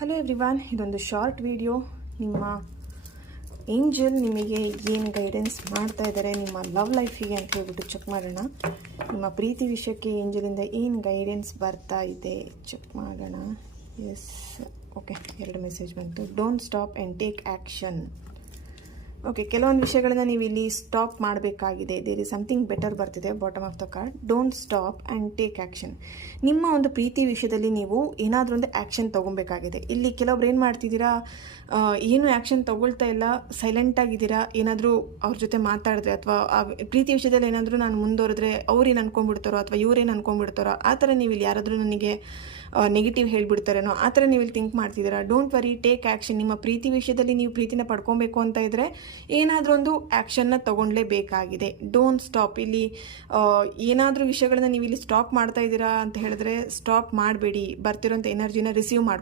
Hello everyone, ಇದೊಂದು short video. ನಿಮ್ಮ angel ನಿಮಗೆ ಏನು ಗೈಡೆನ್ಸ್ ಮಾಡ್ತಾ ಇದ್ದಾರೆ ನಿಮ್ಮ ಲವ್ ಲೈಫಿಗೆ ಅಂತ ಹೇಳ್ಬಿಟ್ಟು ಚೆಕ್ ಮಾಡೋಣ. ನಿಮ್ಮ ಪ್ರೀತಿ ವಿಷಯಕ್ಕೆ ಏಂಜಲಿಂದ ಏನು ಗೈಡೆನ್ಸ್ ಬರ್ತಾ ಇದೆ ಚೆಕ್ ಮಾಡೋಣ. ಎಸ್, ಓಕೆ, 2 ಮೆಸೇಜ್ ಬಂತು. Don't stop and take action. Okay, ಕೆಲವೊಂದು ವಿಷಯಗಳನ್ನ ನೀವು ಇಲ್ಲಿ ಸ್ಟಾಪ್ ಮಾಡಬೇಕಾಗಿದೆ. ದೇರ್ ಇಸ್ ಸಮಥಿಂಗ್ ಬೆಟರ್ ಬರ್ತಿದೆ bottom of the card. Don't stop and take action. ನಿಮ್ಮ ಒಂದು ಪ್ರೀತಿ ವಿಷಯದಲ್ಲಿ ನೀವು ಏನಾದರೂ ಒಂದು ಆ್ಯಕ್ಷನ್ ತೊಗೊಬೇಕಾಗಿದೆ. ಇಲ್ಲಿ ಕೆಲವೊಬ್ರು ಏನು ಮಾಡ್ತಿದ್ದೀರಾ, ಏನು ಆ್ಯಕ್ಷನ್ ತೊಗೊಳ್ತಾ ಇಲ್ಲ, ಸೈಲೆಂಟಾಗಿದ್ದೀರಾ. ಏನಾದರೂ ಅವ್ರ ಜೊತೆ ಮಾತಾಡಿದ್ರೆ ಅಥವಾ ಆ ಪ್ರೀತಿ ವಿಷಯದಲ್ಲಿ ಏನಾದರೂ ನಾನು ಮುಂದುವರೆದ್ರೆ ಅವ್ರೇನು ಅನ್ಕೊಂಡ್ಬಿಡ್ತಾರೋ ಅಥವಾ ಇವ್ರೇನು ಅನ್ಕೊಂಡ್ಬಿಡ್ತಾರೋ ಆ ಥರ ನೀವು ಇಲ್ಲಿ ಯಾರಾದರೂ ನನಗೆ ನೆಗೆಟಿವ್ ಹೇಳಿಬಿಡ್ತಾರೇನೋ ಆ ಥರ ನೀವು ಇಲ್ಲಿ ಥಿಂಕ್ ಮಾಡ್ತಿದ್ದೀರಾ. Don't worry, take action. ನಿಮ್ಮ ಪ್ರೀತಿ ವಿಷಯದಲ್ಲಿ ನೀವು ಪ್ರೀತಿನ ಪಡ್ಕೊಬೇಕು ಅಂತ ಇದ್ದರೆ ಏನಾದರೂ ಒಂದು ಆ್ಯಕ್ಷನ್ನ ತೊಗೊಳ್ಳೇಬೇಕಾಗಿದೆ. Don't stop. ಇಲ್ಲಿ ಏನಾದರೂ ವಿಷಯಗಳನ್ನ ನೀವು ಇಲ್ಲಿ ಸ್ಟಾಪ್ ಮಾಡ್ತಾ ಇದ್ದೀರಾ ಅಂತ ಹೇಳಿದ್ರೆ ಸ್ಟಾಪ್ ಮಾಡಬೇಡಿ. ಬರ್ತಿರೋಂಥ ಎನರ್ಜಿನ ರಿಸೀವ್ ಮಾಡ್ಕೊ.